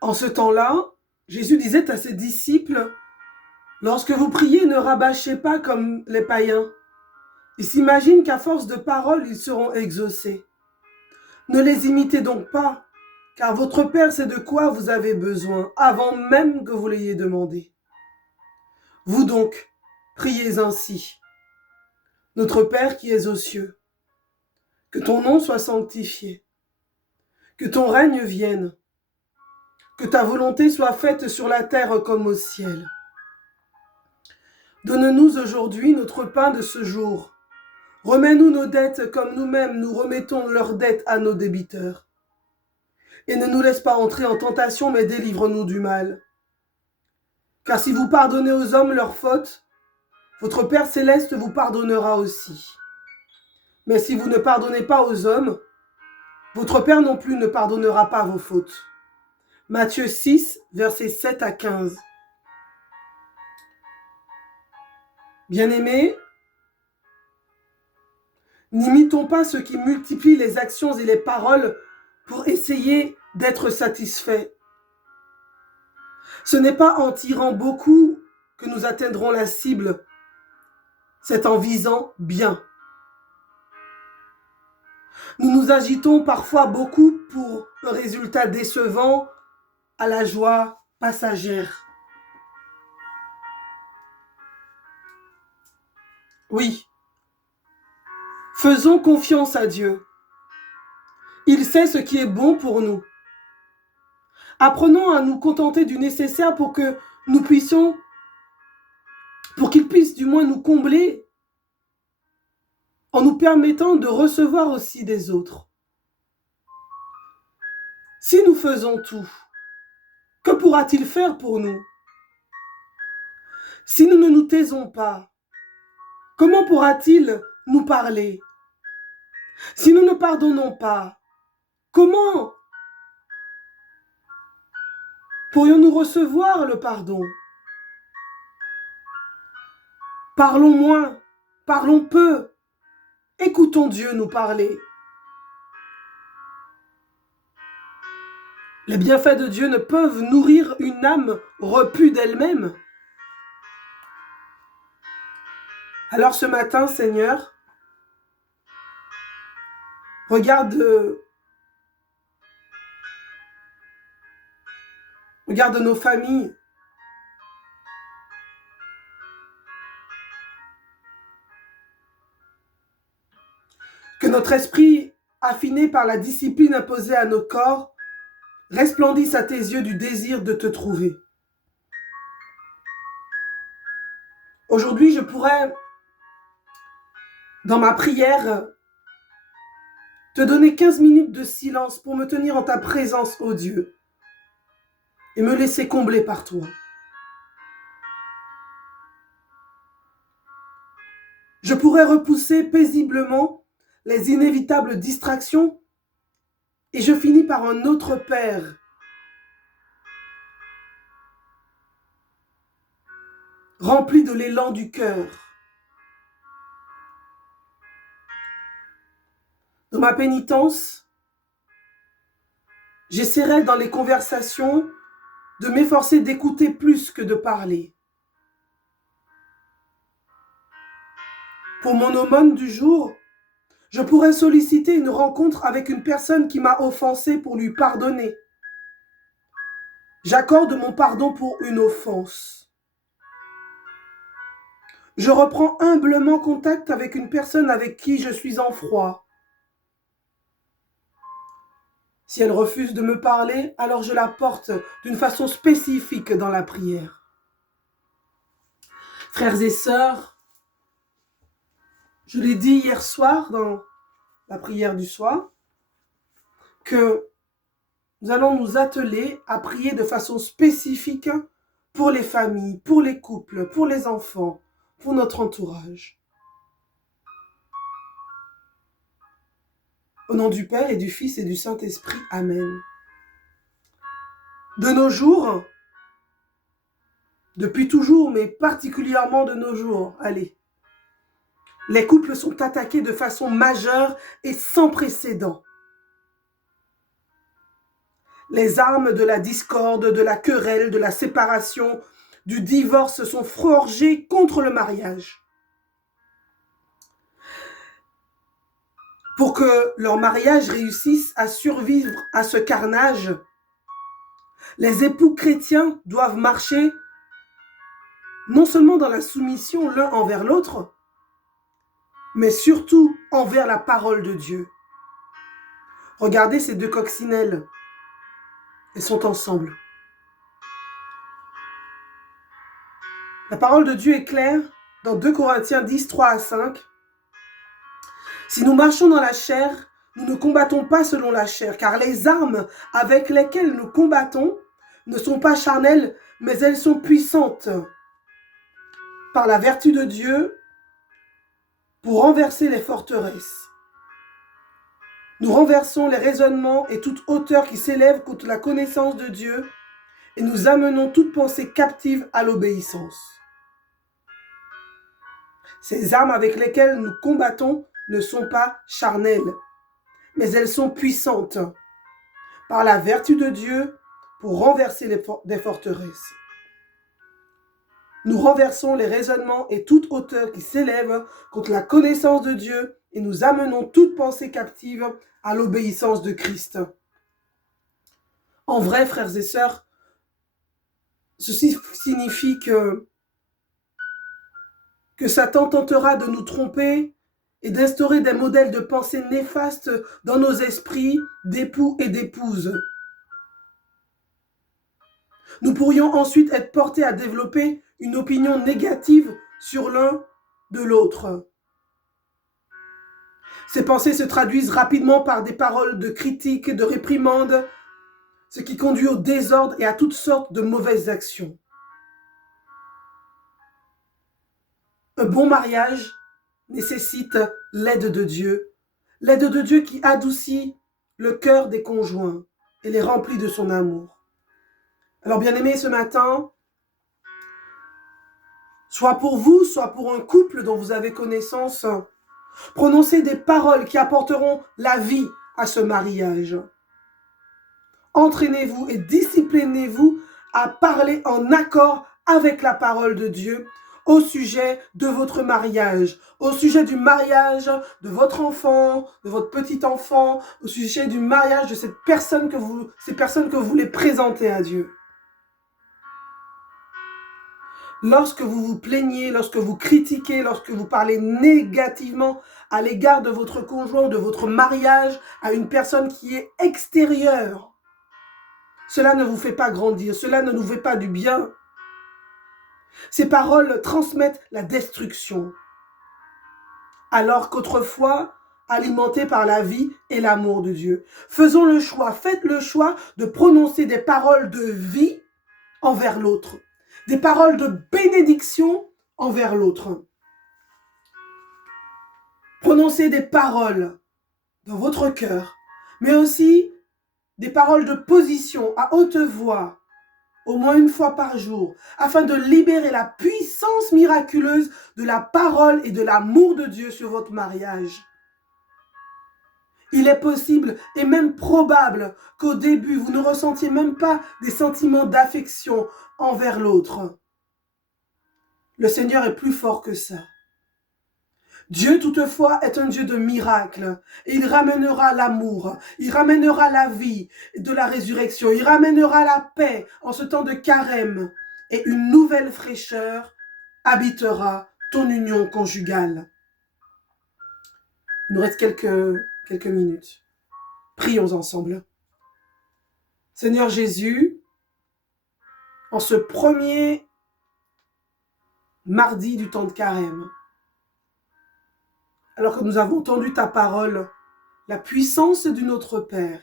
En ce temps-là, Jésus disait à ses disciples, « Lorsque vous priez, ne rabâchez pas comme les païens. Ils s'imaginent qu'à force de paroles, ils seront exaucés. Ne les imitez donc pas, car votre Père sait de quoi vous avez besoin, avant même que vous l'ayez demandé. Vous donc, priez ainsi. Notre Père qui es aux cieux, que ton nom soit sanctifié, que ton règne vienne, que ta volonté soit faite sur la terre comme au ciel. Donne-nous aujourd'hui notre pain de ce jour. Remets-nous nos dettes comme nous-mêmes nous remettons leurs dettes à nos débiteurs. Et ne nous laisse pas entrer en tentation, mais délivre-nous du mal. Car si vous pardonnez aux hommes leurs fautes, votre Père céleste vous pardonnera aussi. Mais si vous ne pardonnez pas aux hommes, votre Père non plus ne pardonnera pas vos fautes. Matthieu 6, versets 7 à 15. Bien-aimés, n'imitons pas ceux qui multiplient les actions et les paroles pour essayer d'être satisfaits. Ce n'est pas en tirant beaucoup que nous atteindrons la cible, c'est en visant bien. Nous nous agitons parfois beaucoup pour un résultat décevant à la joie passagère. Oui, faisons confiance à Dieu. Il sait ce qui est bon pour nous. Apprenons à nous contenter du nécessaire pour que nous puissions, pour qu'il puisse du moins nous combler en nous permettant de recevoir aussi des autres. Si nous faisons tout, que pourra-t-il faire pour nous? Si nous ne nous taisons pas, comment pourra-t-il nous parler? Si nous ne pardonnons pas, comment pourrions-nous recevoir le pardon? Parlons moins, parlons peu, écoutons Dieu nous parler. Les bienfaits de Dieu ne peuvent nourrir une âme repue d'elle-même. Alors ce matin, Seigneur, regarde nos familles. Que notre esprit, affiné par la discipline imposée à nos corps, resplendisse à tes yeux du désir de te trouver. Aujourd'hui, je pourrais, dans ma prière, te donner 15 minutes de silence pour me tenir en ta présence, ô Dieu, et me laisser combler par toi. Je pourrais repousser paisiblement les inévitables distractions et je finis par un autre Père. Rempli de l'élan du cœur. Dans ma pénitence, j'essaierai dans les conversations de m'efforcer d'écouter plus que de parler. Pour mon aumône du jour, je pourrais solliciter une rencontre avec une personne qui m'a offensé pour lui pardonner. J'accorde mon pardon pour une offense. Je reprends humblement contact avec une personne avec qui je suis en froid. Si elle refuse de me parler, alors je la porte d'une façon spécifique dans la prière. Frères et sœurs, je l'ai dit hier soir dans la prière du soir, que nous allons nous atteler à prier de façon spécifique pour les familles, pour les couples, pour les enfants, pour notre entourage. Au nom du Père et du Fils et du Saint-Esprit, Amen. De nos jours, depuis toujours, mais particulièrement de nos jours, allez, les couples sont attaqués de façon majeure et sans précédent. Les armes de la discorde, de la querelle, de la séparation, du divorce sont forgées contre le mariage. Pour que leur mariage réussisse à survivre à ce carnage, les époux chrétiens doivent marcher non seulement dans la soumission l'un envers l'autre, mais surtout envers la parole de Dieu. Regardez ces deux coccinelles. Elles sont ensemble. La parole de Dieu est claire dans 2 Corinthiens 10, 3 à 5. Si nous marchons dans la chair, nous ne combattons pas selon la chair, car les armes avec lesquelles nous combattons ne sont pas charnelles, mais elles sont puissantes par la vertu de Dieu pour renverser les forteresses. Nous renversons les raisonnements et toute hauteur qui s'élève contre la connaissance de Dieu et nous amenons toute pensée captive à l'obéissance. Ces armes avec lesquelles nous combattons ne sont pas charnelles, mais elles sont puissantes par la vertu de Dieu pour renverser des forteresses. Nous renversons les raisonnements et toute hauteur qui s'élève contre la connaissance de Dieu et nous amenons toute pensée captive à l'obéissance de Christ. En vrai, frères et sœurs, ceci signifie que Satan tentera de nous tromper et d'instaurer des modèles de pensée néfastes dans nos esprits d'époux et d'épouses. Nous pourrions ensuite être portés à développer une opinion négative sur l'un de l'autre. Ces pensées se traduisent rapidement par des paroles de critique et de réprimande, ce qui conduit au désordre et à toutes sortes de mauvaises actions. Un bon mariage nécessite l'aide de Dieu qui adoucit le cœur des conjoints et les remplit de son amour. Alors bien-aimés, ce matin, soit pour vous, soit pour un couple dont vous avez connaissance, prononcez des paroles qui apporteront la vie à ce mariage. Entraînez-vous et disciplinez-vous à parler en accord avec la parole de Dieu au sujet de votre mariage, au sujet du mariage de votre enfant, de votre petit enfant, au sujet du mariage de ces personnes que vous voulez présenter à Dieu. Lorsque vous vous plaignez, lorsque vous critiquez, lorsque vous parlez négativement à l'égard de votre conjoint, de votre mariage, à une personne qui est extérieure, cela ne vous fait pas grandir, cela ne nous fait pas du bien. Ces paroles transmettent la destruction, alors qu'autrefois, alimentées par la vie et l'amour de Dieu. Faisons le choix, faites le choix de prononcer des paroles de vie envers l'autre. Des paroles de bénédiction envers l'autre. Prononcez des paroles dans votre cœur, mais aussi des paroles de position à haute voix, au moins une fois par jour, afin de libérer la puissance miraculeuse de la parole et de l'amour de Dieu sur votre mariage. Il est possible et même probable qu'au début, vous ne ressentiez même pas des sentiments d'affection envers l'autre. Le Seigneur est plus fort que ça. Dieu, toutefois, est un Dieu de miracles. Et il ramènera l'amour, il ramènera la vie de la résurrection, il ramènera la paix en ce temps de carême. Et une nouvelle fraîcheur habitera ton union conjugale. Il nous reste quelques minutes. Prions ensemble. Seigneur Jésus, en ce premier mardi du temps de carême, alors que nous avons entendu ta parole, la puissance du Notre Père,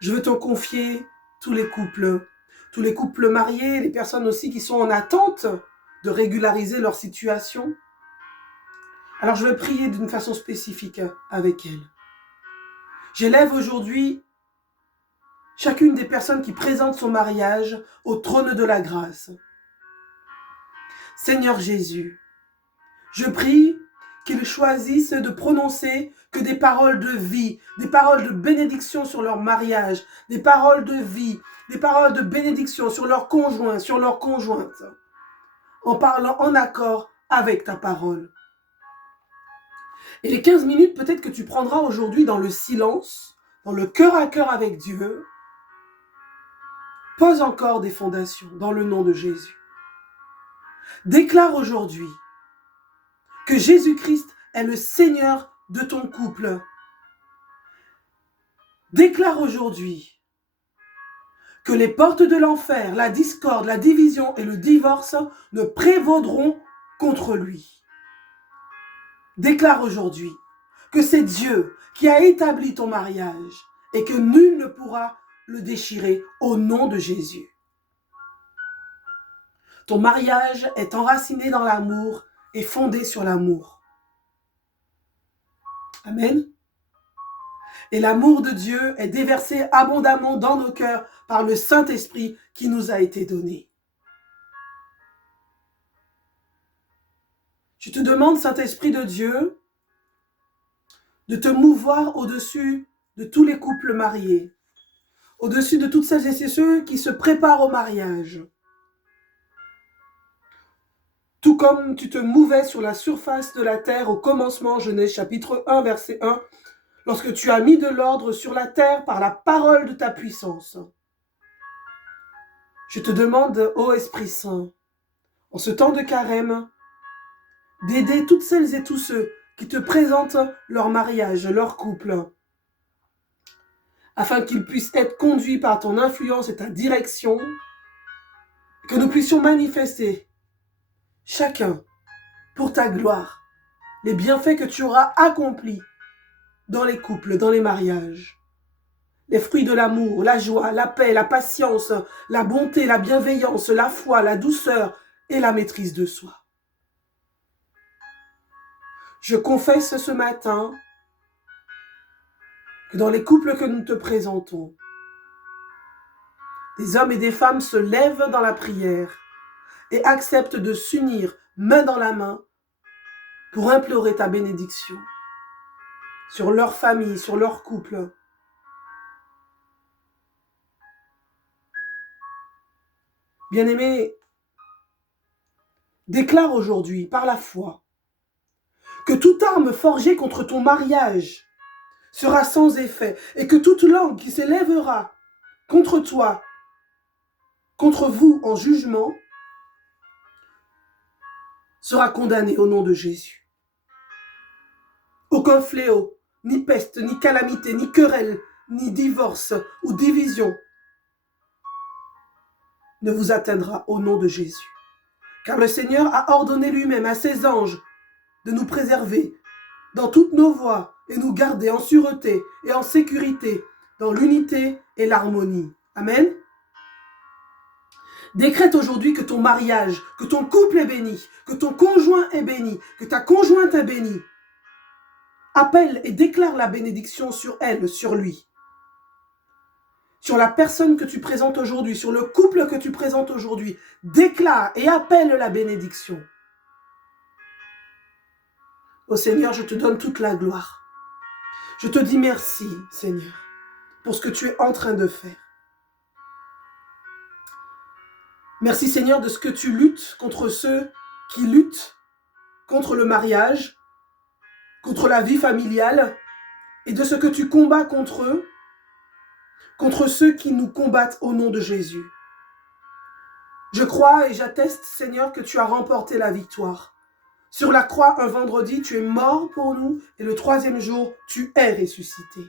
je veux t'en confier tous les couples mariés, les personnes aussi qui sont en attente de régulariser leur situation. Alors je vais prier d'une façon spécifique avec elles. J'élève aujourd'hui chacune des personnes qui présentent son mariage au trône de la grâce. Seigneur Jésus, je prie qu'ils choisissent de prononcer que des paroles de vie, des paroles de bénédiction sur leur mariage, des paroles de vie, des paroles de bénédiction sur leur conjoint, sur leur conjointe, en parlant en accord avec ta parole. Et les 15 minutes peut-être que tu prendras aujourd'hui dans le silence, dans le cœur à cœur avec Dieu, pose encore des fondations dans le nom de Jésus. Déclare aujourd'hui que Jésus-Christ est le Seigneur de ton couple. Déclare aujourd'hui que les portes de l'enfer, la discorde, la division et le divorce ne prévaudront contre lui. Déclare aujourd'hui que c'est Dieu qui a établi ton mariage et que nul ne pourra le déchirer au nom de Jésus. Ton mariage est enraciné dans l'amour et fondé sur l'amour. Amen. Et l'amour de Dieu est déversé abondamment dans nos cœurs par le Saint-Esprit qui nous a été donné. Je te demande, Saint-Esprit de Dieu, de te mouvoir au-dessus de tous les couples mariés, au-dessus de toutes celles et ceux qui se préparent au mariage. Tout comme tu te mouvais sur la surface de la terre au commencement, Genèse chapitre 1, verset 1, lorsque tu as mis de l'ordre sur la terre par la parole de ta puissance. Je te demande, ô Esprit Saint, en ce temps de carême, d'aider toutes celles et tous ceux qui te présentent leur mariage, leur couple, afin qu'ils puissent être conduits par ton influence et ta direction, que nous puissions manifester chacun, pour ta gloire, les bienfaits que tu auras accomplis dans les couples, dans les mariages. Les fruits de l'amour, la joie, la paix, la patience, la bonté, la bienveillance, la foi, la douceur et la maîtrise de soi. Je confesse ce matin que dans les couples que nous te présentons, des hommes et des femmes se lèvent dans la prière et acceptent de s'unir main dans la main pour implorer ta bénédiction sur leur famille, sur leur couple. Bien-aimé, déclare aujourd'hui par la foi que toute arme forgée contre ton mariage sera sans effet et que toute langue qui s'élèvera contre toi, contre vous en jugement, sera condamnée au nom de Jésus. Aucun fléau, ni peste, ni calamité, ni querelle, ni divorce ou division ne vous atteindra au nom de Jésus. Car le Seigneur a ordonné lui-même à ses anges de nous préserver dans toutes nos voies et nous garder en sûreté et en sécurité dans l'unité et l'harmonie. Amen. Décrète aujourd'hui que ton mariage, que ton couple est béni, que ton conjoint est béni, que ta conjointe est bénie. Appelle et déclare la bénédiction sur elle, sur lui. Sur la personne que tu présentes aujourd'hui, sur le couple que tu présentes aujourd'hui. Déclare et appelle la bénédiction. Ô Seigneur, je te donne toute la gloire. Je te dis merci, Seigneur, pour ce que tu es en train de faire. Merci, Seigneur, de ce que tu luttes contre ceux qui luttent contre le mariage, contre la vie familiale, et de ce que tu combats contre eux, contre ceux qui nous combattent au nom de Jésus. Je crois et j'atteste, Seigneur, que tu as remporté la victoire. Sur la croix, un vendredi, tu es mort pour nous et le troisième jour, tu es ressuscité.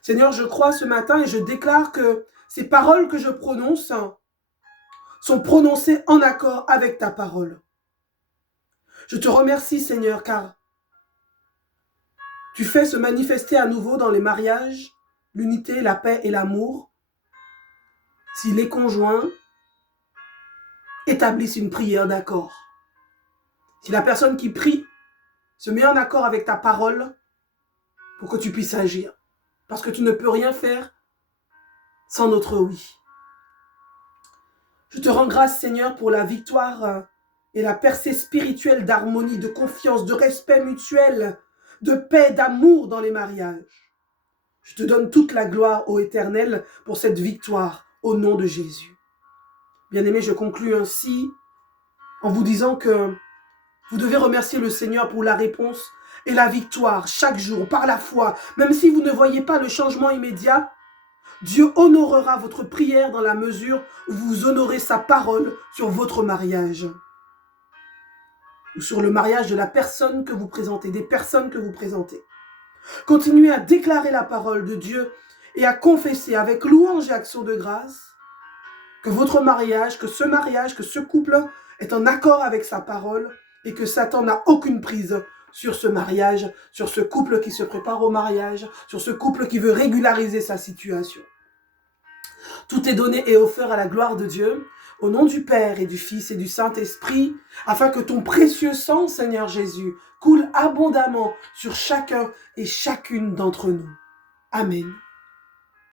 Seigneur, je crois ce matin et je déclare que ces paroles que je prononce sont prononcées en accord avec ta parole. Je te remercie, Seigneur, car tu fais se manifester à nouveau dans les mariages l'unité, la paix et l'amour. Si les conjoints établissent une prière d'accord. Si la personne qui prie se met en accord avec ta parole pour que tu puisses agir. Parce que tu ne peux rien faire sans notre oui. Je te rends grâce, Seigneur, pour la victoire et la percée spirituelle d'harmonie, de confiance, de respect mutuel, de paix, d'amour dans les mariages. Je te donne toute la gloire, ô Éternel, pour cette victoire, au nom de Jésus. Bien-aimés, je conclus ainsi en vous disant que vous devez remercier le Seigneur pour la réponse et la victoire chaque jour, par la foi. Même si vous ne voyez pas le changement immédiat, Dieu honorera votre prière dans la mesure où vous honorez sa parole sur votre mariage. Ou sur le mariage de la personne que vous présentez, des personnes que vous présentez. Continuez à déclarer la parole de Dieu et à confesser avec louange et action de grâce que votre mariage, que ce couple est en accord avec sa parole et que Satan n'a aucune prise sur ce mariage, sur ce couple qui se prépare au mariage, sur ce couple qui veut régulariser sa situation. Tout est donné et offert à la gloire de Dieu, au nom du Père et du Fils et du Saint-Esprit, afin que ton précieux sang, Seigneur Jésus, coule abondamment sur chacun et chacune d'entre nous. Amen.